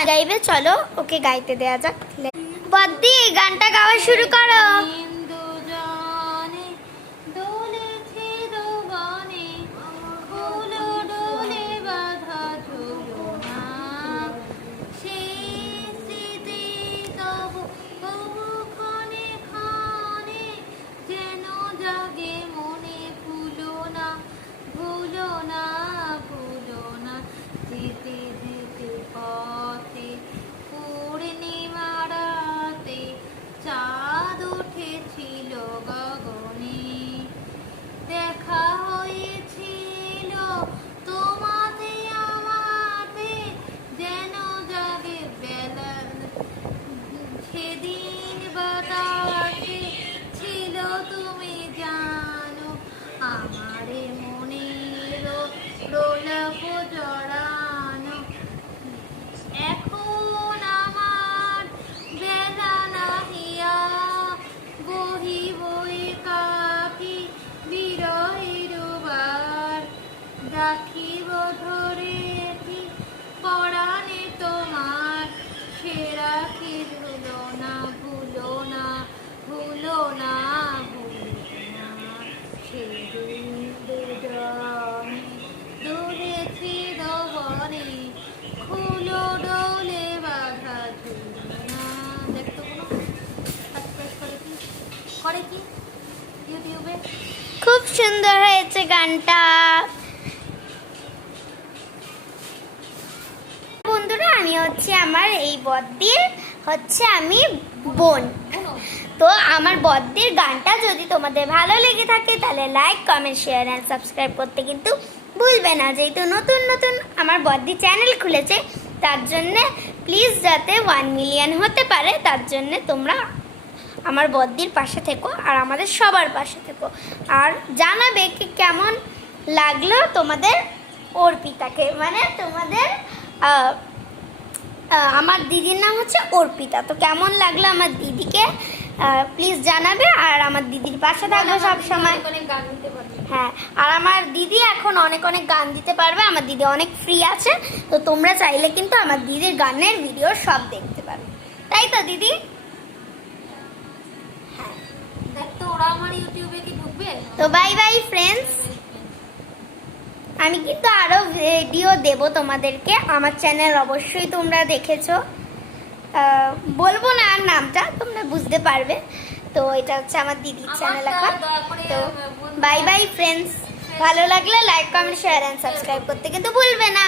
গান গাইবে, চলো ওকে গাইতে দেয়া যাক। বদ্দি গানটা গাওয়া শুরু করো। রাখিব ধরে পরাণে তোমার, সে রাখি ভুলো না ভুলো না ভুলো না ভুলো না, সে দূরেছি দবনে খুলো ডোলে বাধা ঝুলনা। দেখতো কোনো সাবস্ক্রাইব করে কি ইউটিউবে? খুব সুন্দর হয়েছে গানটা। বন্ধুরা, আমি হচ্ছে আমার এই বদ্দির হচ্ছে আমি বোন। তো আমার বদ্দির গানটা যদি তোমাদের ভালো লেগে থাকে তাহলে like, comment, share and subscribe করতে কিন্তু ভুলবে না। যেহেতু নতুন নতুন আমার বদ্দি চ্যানেল খুলেছে, তার জন্যে প্লিজ যাতে 1 মিলিয়ন হতে পারে, তার জন্যে তোমরা আমার বদ্দির পাশে থেকো আর আমাদের সবার পাশে থেকো। আর জানাবে কি কেমন লাগলো তোমাদের অর্পিতাকে, মানে তোমাদের আমার দিদির নাম হচ্ছে অর্পিতা। তো কেমন লাগলো আমার দিদিকে প্লিজ জানাবে। আর আমার দিদির পাশে থাকবে সবসময়। হ্যাঁ, আর আমার দিদি এখন অনেক অনেক গান দিতে পারবে। আমার দিদি অনেক ফ্রি আছে, তো তোমরা চাইলে কিন্তু আমার দিদির গানের ভিডিও সব দেখতে পারবে, তাই তো দিদি? তো বাই বাই ফ্রেন্ডস। আমি কিন্তু আরো ভিডিও দেব তোমাদেরকে। আমার চ্যানেল অবশ্যই তোমরা দেখেছো, বলবো না আর নামটা, তোমরা বুঝতে পারবে। তো এটা হচ্ছে আমার দিদির চ্যানেল এখন। তো বাই বাই ফ্রেন্ডস। ভালো লাগলে like, comment, share and subscribe করতে কিন্তু ভুলবে না।